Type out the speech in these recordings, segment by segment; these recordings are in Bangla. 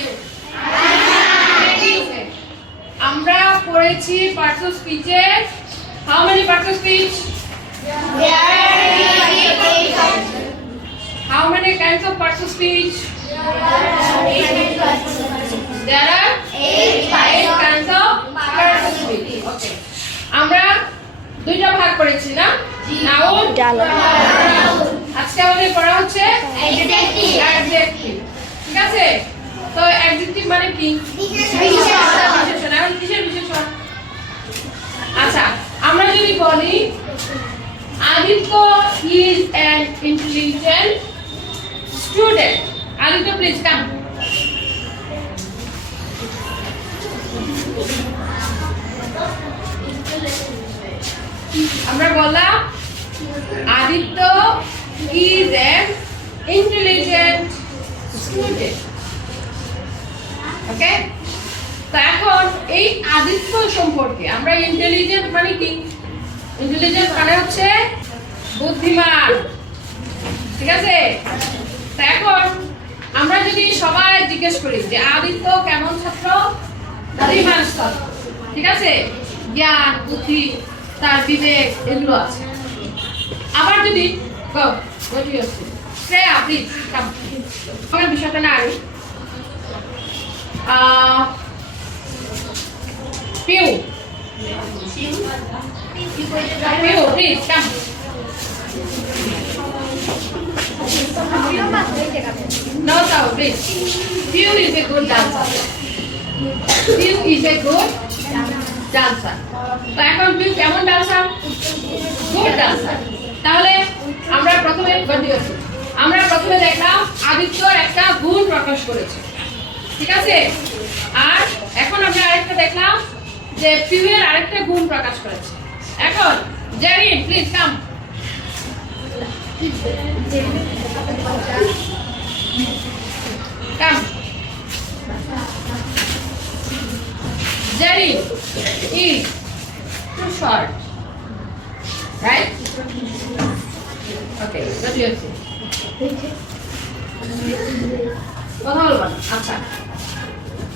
you? আমরা পড়েছি parts of speech A how many parts of speech? How many kinds of parts of speech? There are 8 kinds of parts of speech. Okay. আমরা দুইটা ভাগ করেছি না? Noun, pronoun. আজকে আমাদের পড়া হচ্ছে adjective. ঠিক আছে? তো adjective মানে কি? বিশেষণ। এখন কিসের বিশেষণ? আচ্ছা, আমরা যদি বলি Aditya is an intelligent student. Aditya, please come. আমরা বললাম Aditya is an intelligent student. ওকে? তো এখন এই আদিত্য সম্পর্কে আমরা ইন্টেলিজেন্ট মানে কি? ইন্টেলিজেন্ট মানে হচ্ছে বুদ্ধিমান। ঠিক আছে? তো এখন আমরা যদি সবাই জিজ্ঞেস করি যে আদিত্য কেমন ছাত্র? বুদ্ধিমান ছাত্র। ঠিক আছে? জ্ঞান, বুদ্ধি, তার বিবেক এগুলো আছে। আবার যদি শ্রেয়া প্লিজ আমার বিষয়টা না আরে Piu please come No, no, please. Pew is a good dancer. Pew is a good dancer. তো এখন Pew কেমন dancer? Good dancer. তাহলে আমরা প্রথমে দেখলাম আদিত্যর একটা গুণ প্রকাশ করেছে। ঠিক আছে? আর এখন আমরা আরেকটা দেখলাম যে Pew এর আরেকটা গুণ প্রকাশ করেছে। এখন Jerin please come. Come. Jerry is too short. Right? Okay, what do you say? কথা বলবা না। আচ্ছা,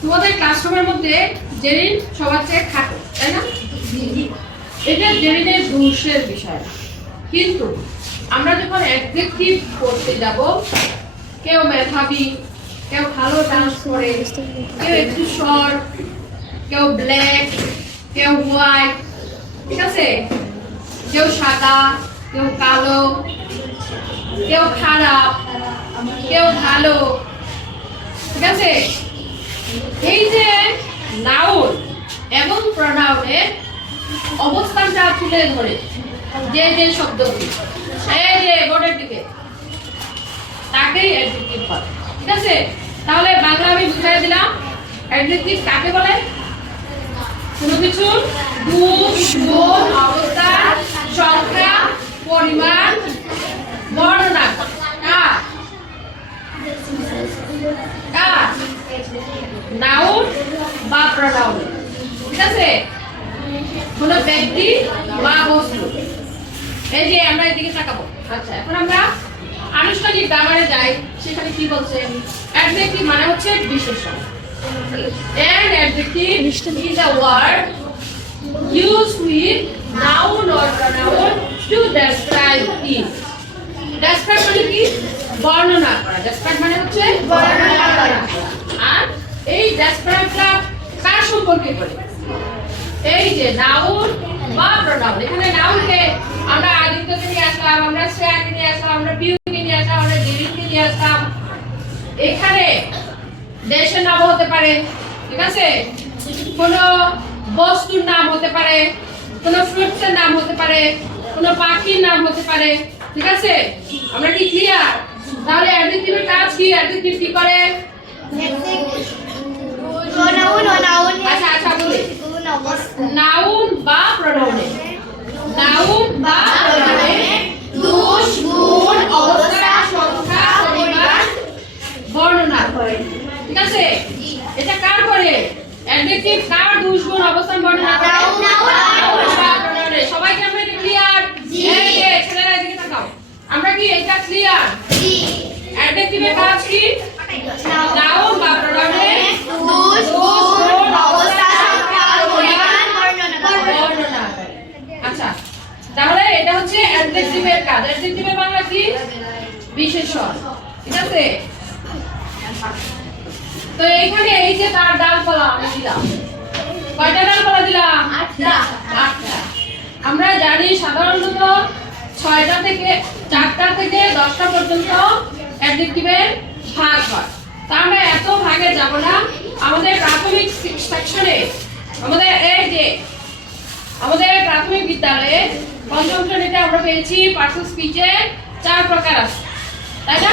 তোমাদের ক্লাসরুমের মধ্যে জেরিন সবার চেয়ে খাটো, তাই না? এটা জেরিনের দোষের বিষয়, কিন্তু আমরা যখন অ্যাডজেক্টিভ করতে যাব, কেউ মেধাবী, কেউ ভালো ডান্স করে, কেউ একটু শর্ট, কেউ ব্ল্যাক, কেউ হোয়াইট, ঠিক আছে, কেউ সাদা, কেউ কালো, কেউ খারাপ, কেউ ভালো, ঠিক আছে। এই যে নাউন এবং প্রনাউনের অবস্থানটা তুলে ধরে যে যে শব্দগুলি এই যে বোর্ডের দিকে তাকেই অ্যাডজেক্টিভ বলে। ঠিক আছে? তাহলে বাংলা আমি বুঝিয়ে দিলাম অ্যাডজেক্টিভ কাকে বলে? কোনো কিছুর গুণ, অবস্থান, সংখ্যা, পরিমাণ বর্ণনা নাউন বা প্রনাউন। ঠিক আছে? কোনো ব্যক্তি বা বস্তু। এই যে আমরা এদিকে তাকাবো। আচ্ছা, এখন আমরা আনুষ্ঠানিক গ্রামারে যাই, সেখানে কি বলছে? অ্যাডজেক্টিভ মানে হচ্ছে বিশেষণ। An adjective is a word used with noun or pronoun to describe it. Describe মানে কি? বর্ণনা করা। Describe মানে হচ্ছে বর্ণনা করা। আর এই describeটা কার সম্পর্কে বলে? এই যে নাউন বা প্রনাউন। এখানে নাউনকে আমরা আদিত্যকে নিয়ে আসলাম, আমরা শ্রেয়াকে নিয়ে আসলাম, আমরা পিউকে নিয়ে আসলাম, আমরা জেরিনকে নিয়ে আসলাম। এখানে দেশের নাম হতে পারে, ঠিক আছে, কোনো বস্তুর নাম হতে পারে, কোনো ফ্রুটসের নাম হতে পারে, কোনো পাখির নাম হতে পারে। ঠিক আছে? আমরা কি ক্লিয়ার? তাহলে অ্যাডজেক্টিভের কাজ কি? অ্যাডজেক্টিভ কি করে? আচ্ছা আচ্ছা বলি নাউন বা প্রনাউনে দোষ, গুণ, অবস্থা, সংখ্যা, পরিমাণ বর্ণনা করে। ঠিক আছে? এটা কার করে? অ্যাডজেক্টিভ কার দোষ, গুণ, অবস্থান বর্ণনা করে? প্রনাউনে। সবাইকে আমরা এটা ক্লিয়ার? এই যে ছেলেরা এদিকে তাকাও, আমরা কি এটা ক্লিয়ার? অ্যাডজেক্টিভের কাজ কি? নাউন বা প্রনাউনে তো এইখানে এই যে তার ডালপালা আমি দিলাম, কয়টা ডালপালা দিলাম? 8টা। আমরা জানি সাধারণত 6টা থেকে 4টা থেকে 10টা পর্যন্ত অ্যাডজেক্টিভের ভাগ হয়। তা আমরা এত ভাগে যাব না। আমাদের প্রাথমিক সেকশনে আমাদের এই যে আমাদের প্রাথমিক বিদ্যালয়ে পঞ্চম শ্রেণীতে আমরা পেয়েছি পার্সোনাল স্পিচে 4 প্রকার আছে, তাই না?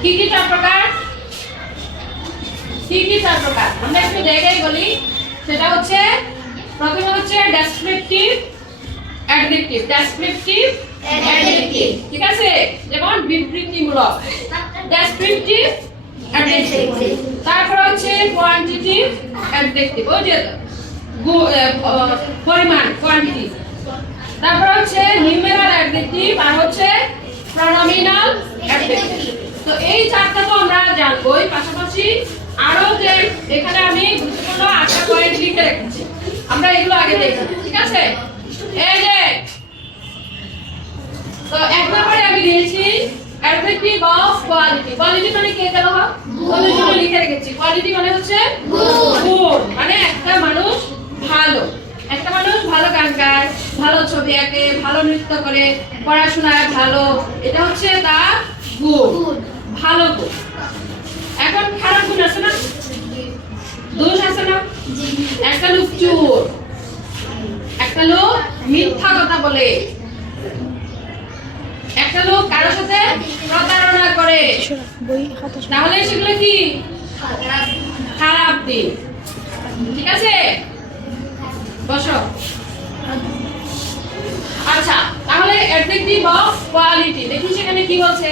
কি কি 4 প্রকার? কি কি 4 প্রকার আমরা একটু জায়গায় বলি। সেটা হচ্ছে প্রথমে হচ্ছে ডেসক্রিপটিভ অ্যাডজেক্টিভ, ডেসক্রিপটিভ অ্যাডজেক্টিভ, ঠিক আছে? যেমন বিবৃতিমূলক ডেসক্রিপটিভ অ্যাডজেক্টিভ। তারপর হচ্ছে কোয়ান্টিটিভ অ্যাডজেক্টিভ, ওই যে পরিমাণ কোয়ান্টিটি। তারপর হচ্ছে নিউমেরাল অ্যাডজেক্টিভ আর হচ্ছে প্রনোমিনাল অ্যাডজেক্টিভ। তো এই 4টা তো আমরা জানবোই, পাশাপাশি আরো যে এখানে আমি গুরুত্বপূর্ণ 8টা পয়েন্ট লিখে রেখেছি, আমরা এগুলো আগে দেখি, ঠিক আছে? এই যে তো এক নম্বরে আমি দিয়েছি অ্যাডজেক্টিভ অফ কোয়ালিটি। কোয়ালিটি মানে কি জানো? কোয়ালিটি লিখে রেখেছি। কোয়ালিটি মানে হচ্ছে গুণ, মানে একটা মানুষ ভালো, একটা মানুষ ভালো গান গায়, ভালো ছবি আঁকে, ভালো নৃত্য করে, পড়াশোনায় ভালো, এটা হচ্ছে তার গুণ, ভালো গুণ। এখন খারাপ গুণ আছে না, দোষ আছে না? একটা লোক চোর, একটা লোক মিথ্যা কথা বলে, একটা লোক কারোর সাথে প্রতারণা করে, তাহলে সেগুলো কি খারাপ দিক, ঠিক আছে? বসো। আচ্ছা, তাহলে অ্যাডজেক্টিভ অফ কোয়ালিটি দেখি সেখানে কি বলছে।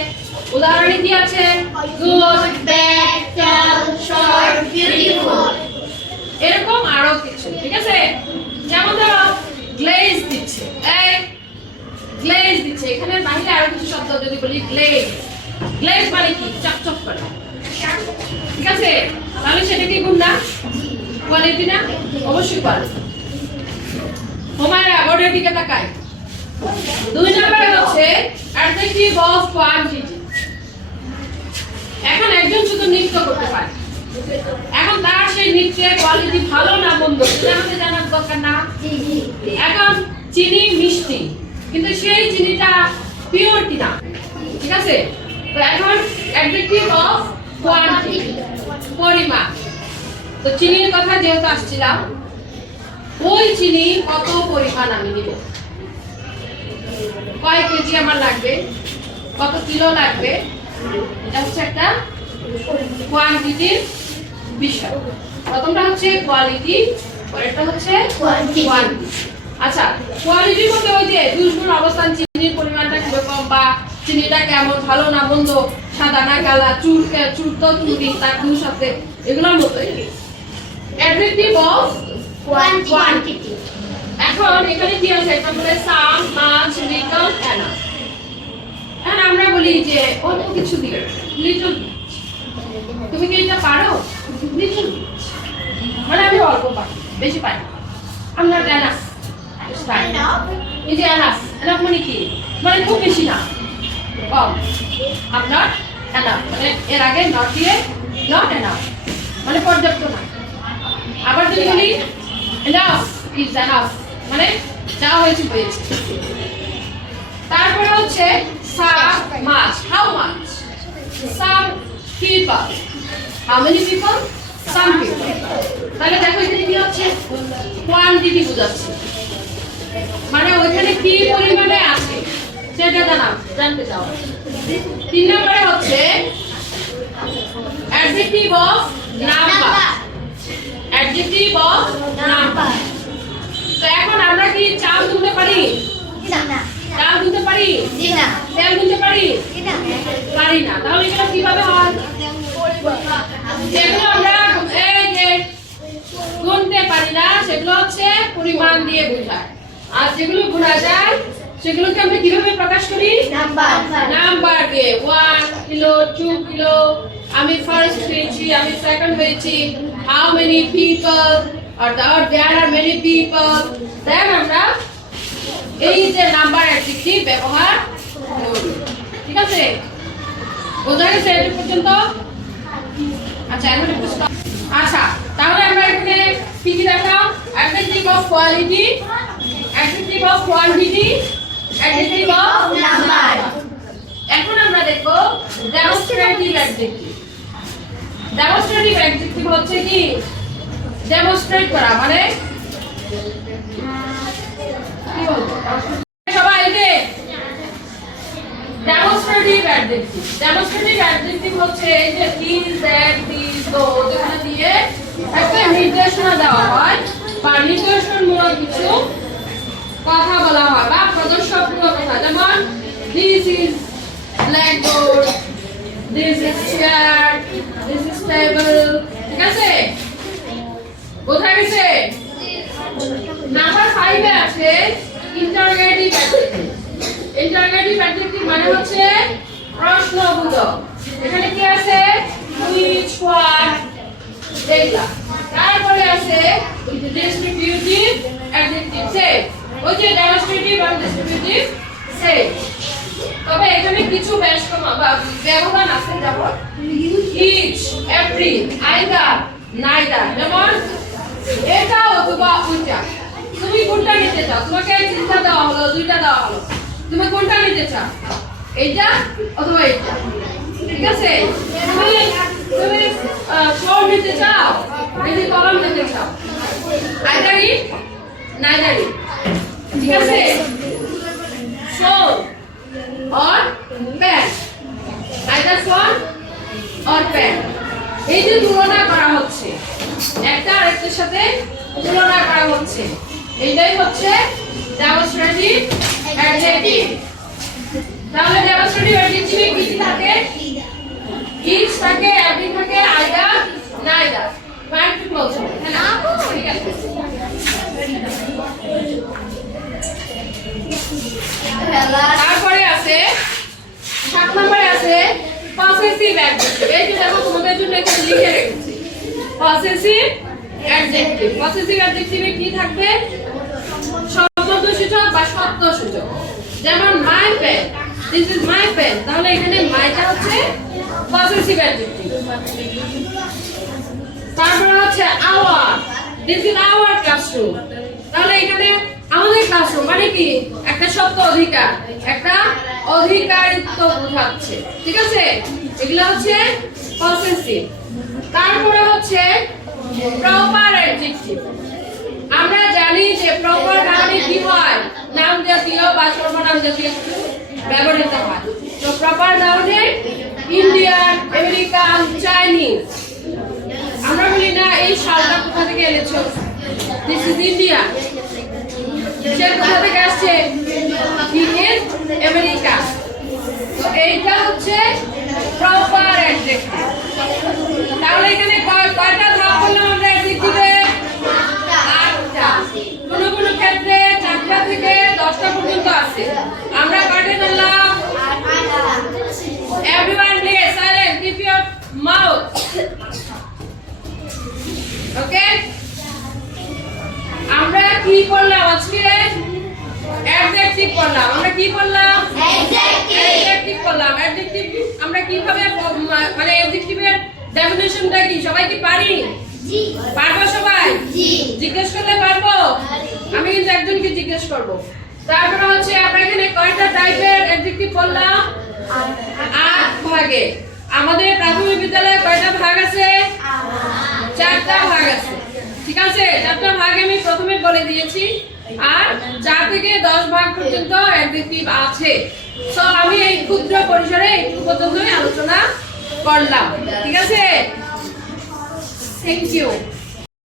উদাহরণে কি আছে? গুড, ব্যাড, টল, শর্ট, বিউটিফুল, এরকম আরো কিছু, ঠিক আছে? যেমন ধরো গ্লেজ দিচ্ছে, এই গ্লেজ দিচ্ছে, এখানে বাইরে আরো কিছু শব্দ যদি বলি গ্লেজ, গ্লেজ মানে কি? চকচক করে, ঠিক আছে? তাহলে সেটা কি গুণ না? কোয়ালিটি না? অবশ্যই কোয়ালিটি। হোমায়রা বোর্ডের দিকে তাকায়। 2 নম্বরে হচ্ছে অ্যাডজেক্টিভ অফ কোয়ান্টিটি। এখন একজন শুধু নৃত্য করতে পারে, এখন তার সেই নৃত্যের কোয়ালিটি ভালো না মন্দ সেটা আমাদের জানার দরকার না? এখন চিনি মিষ্টি, কিন্তু সেই চিনিটা পিওর কিনা, ঠিক আছে? তো এখন অ্যাডজেক্টিভ অফ কোয়ান্টিটি, পরিমাণ। তো চিনির কথা যেহেতু আসছিলাম, ওই চিনি কত পরিমাণ আমি নিব, কয় কেজি আমার লাগবে, কত কিলো লাগবে, এটা হচ্ছে একটা কোয়ান্টিটির বিষয়। প্রথমটা হচ্ছে কোয়ালিটি, পরেরটা হচ্ছে কোয়ান্টিটি। আচ্ছা, কোয়ালিটির মধ্যে ওই যে দুর্গুণ অবস্থান, চিনির পরিমাণটা কিরকম বা চিনিটা কেমন, ভালো না মন্দ, সাদা না কালা, চুল তো চুলকি তার দুই সাথে, এগুলোর মতোই অ্যাডজেক্টিভ অফ কোয়ান্টিটি। এখন এখানে কি আছে? এটা বলে সাম, মাছ, লিটল, এনাফ। এখন আমরা বলি যে অল্প কিছু দিয়ে, লিটল, তুমি কি এটা পারো? লিটল, মানে আমি অল্প পারি, বেশি পারি না। আমরা এনাফ, এই যে এনাফ, এনাফ মানে কি? মানে খুব বেশি না, কম। আপনার এনাফ মানে এর আগে নট দিয়ে নট এনাফ, মানে পর্যাপ্ত না। আবার যদি বলি এনাফ ইজ এনাফ, মানে যা হয়েছে হয়েছে। তারপরে হচ্ছে some, much, how much, some people, how many people, some people. তাহলে দেখো এখানে কি হচ্ছে? কোয়ান্টিটি বোঝাচ্ছে, মানে ওইখানে কি পরিমাণে আছে সেটা জানতে চাও। 3 নম্বরে হচ্ছে adjective of number, adjective of number. তো এখন আমরা কি চাল গুনতে পারি? না। চাল গুনতে পারি? না। তেল গুনতে পারি? না। পারি না। তাহলে এটা কিভাবে হয়? যেগুলো আমরা এই যে গুনতে পারি না সেগুলো হচ্ছে পরিমাণ দিয়ে বোঝায়, আর যেগুলো গুনা যায় সেগুলোকে আমরা কিভাবে প্রকাশ করি? নাম্বার দিয়ে। 1 কিলো, 2 কিলো, আমি ফার্স্ট হয়েছি, আমি সেকেন্ড হয়েছি, how many people, or there are many people, then আমরা এই যে নাম্বার অ্যাডজেক্টিভ ব্যবহার করি, ঠিক আছে? বোঝা গেছে এটা পর্যন্ত? আচ্ছা এখন একটু stop। আচ্ছা তাহলে আমরা এখানে কি কি দেখলাম? Adjective of quality, adjective of quantity, adjective of number. এখন আমরা দেখব ডেমনস্ট্রেটিভ অ্যাডজেক্টিভ। ডেমনস্ট্রেটিভ অ্যাডজেক্টিভ হচ্ছে কি ডেমনস্ট্রেট করা, মানে কি বলবো সবাই যে ডেমনস্ট্রেটিভ অ্যাডজেক্টিভ। ডেমনস্ট্রেটিভ অ্যাডজেক্টিভ হচ্ছে এই যে দিস দ্যাট দিস দোজ এখানে দিয়ে একটা নির্দেশনা দেওয়া হয় বা নির্দেশনমূলক কিছু কথা বলা হয় বা প্রদর্শনমূলক কথা, যেমন this is blackboard, this is chair, this is table. ঠিক আছে, কোথায় গেছে? নাম্বার 5 এ আছে ইন্টারোগেটিভ অ্যাডজেক্টিভ। ইন্টারোগেটিভ অ্যাডজেক্টিভ মানে হচ্ছে প্রশ্নবোধক। এখানে কি আছে? হুইচ, হোয়াট, এগুলা। তারপরে আছে ডিস্ট্রিবিউটিভ অ্যাডজেক্টিভ, সে ওই যে ডেমনস্ট্রেটিভ আর ডিস্ট্রিবিউটিভ সে। তবে এখানে কিছু ব্যবধান আছে, যেমন ইচ, এভরি, আইদার, নাইদার। যেমন এটা অথবা ওইটা, তুমি কোনটা নিতে চাও? তোমাকে তিনটা দেওয়া হলো, দুইটা দেওয়া হলো, তুমি কোনটা নিতে চাও? এইটা অথবা এইটা। ঠিক আছে, তুমি তুমি ফোন নিতে চাও নাকি কলম নিতে চাও? আইদার ইট, নাইদার ইট। ঠিক আছে, phone or pen, either phone or pen। এই যে তুলনা করা হচ্ছে, একটা আরেকটার সাথে তুলনা করা হচ্ছে, এইটাই হচ্ছে ডেমনস্ট্রেটিভ অ্যাডজেক্টিভ। তাহলে ডেমনস্ট্রেটিভ অ্যাডজেক্টিভে কি কি থাকে? ইচ থাকে, এভরি থাকে, আইদার, নাইদার। পয়েন্ট ক্লোজ হবে, তাই না? ঠিক আছে, তারপরে আছে 7 নম্বরে আছে পসেসিভ অ্যাডজেক্টিভ। এই যে দেখো তোমাদের জন্য এখানে লিখে রেখেছি পসেসিভ অ্যাডজেক্টিভ। পসেসিভ অ্যাডজেক্টিভে কি থাকবে? সম্বন্ধসূচক বা সত্যসূচক। যেমন my pen, this is my pen, তাহলে এখানে মাইটা হচ্ছে পসেসিভ অ্যাডজেক্টিভ। তারপরে হচ্ছে our, this is our classroom, তাহলে এখানে আমাদের ক্লাসরুম মানে কি একটা সত্য অধিকার, একটা অধিকারিত্ব বোঝাচ্ছে। ঠিক আছে, এগুলো হচ্ছে পসেসিভ। তারপরে হচ্ছে প্রপার অ্যাডজেক্টিভ। আমরা জানি যে প্রপার মানে কি হয়? নাম জাতীয় বা সর্বনাম জাতীয় ব্যবহৃত হয়। তো প্রপার নাউনে ইন্ডিয়ান, আমেরিকান, চাইনিজ। আমরা বলি না এই শালটা কোথা থেকে এনেছো, দিস ইজ ইন্ডিয়া। সে কোথা থেকে আসছে? In America. তো এইটা হচ্ছে প্রপার অ্যাডজেক্টিভ। তাহলে এখানে কয়টা ধাপ করলাম আমরা অ্যাডজেক্টিভে? 8টা। কোনো কোনো ক্ষেত্রে 4টা থেকে 10টা পর্যন্ত আছে। আমরা কয়টা ধরলাম? 8টা। Everyone please silent, keep your mouth. Okay? আমরা কি করলাম আজকে? অ্যাডজেক্টিভ করলাম। আমরা কি করলাম? অ্যাডজেক্টিভ করলাম। অ্যাডজেক্টিভ আমরা কিভাবে মানে অ্যাডজেক্টিভের ডেফিনিশনটা কি সবাই কি পারি? জি। পারবো সবাই? জি। জিজ্ঞেস করলে পারবো? আমি কিন্তু একজনকে জিজ্ঞেস করব। তারপরে হচ্ছে আমরা এখানে কয়টা টাইপের অ্যাডজেক্টিভ করলাম? 8 ভাগে। আমাদের প্রাথমিক বিদ্যালয়ে কয়টা ভাগ আছে? 4টা ভাগ আছে। ঠিক আছে, 4টা ভাগ আমি প্রথমে বলে দিয়েছি, আর 4 থেকে 10 ভাগ পর্যন্ত অ্যাডজেক্টিভ আছে। সো আমি এই ক্ষুদ্র পরিসরে একটু পর্যন্তই আলোচনা করলাম। ঠিক আছে, থ্যাংক ইউ।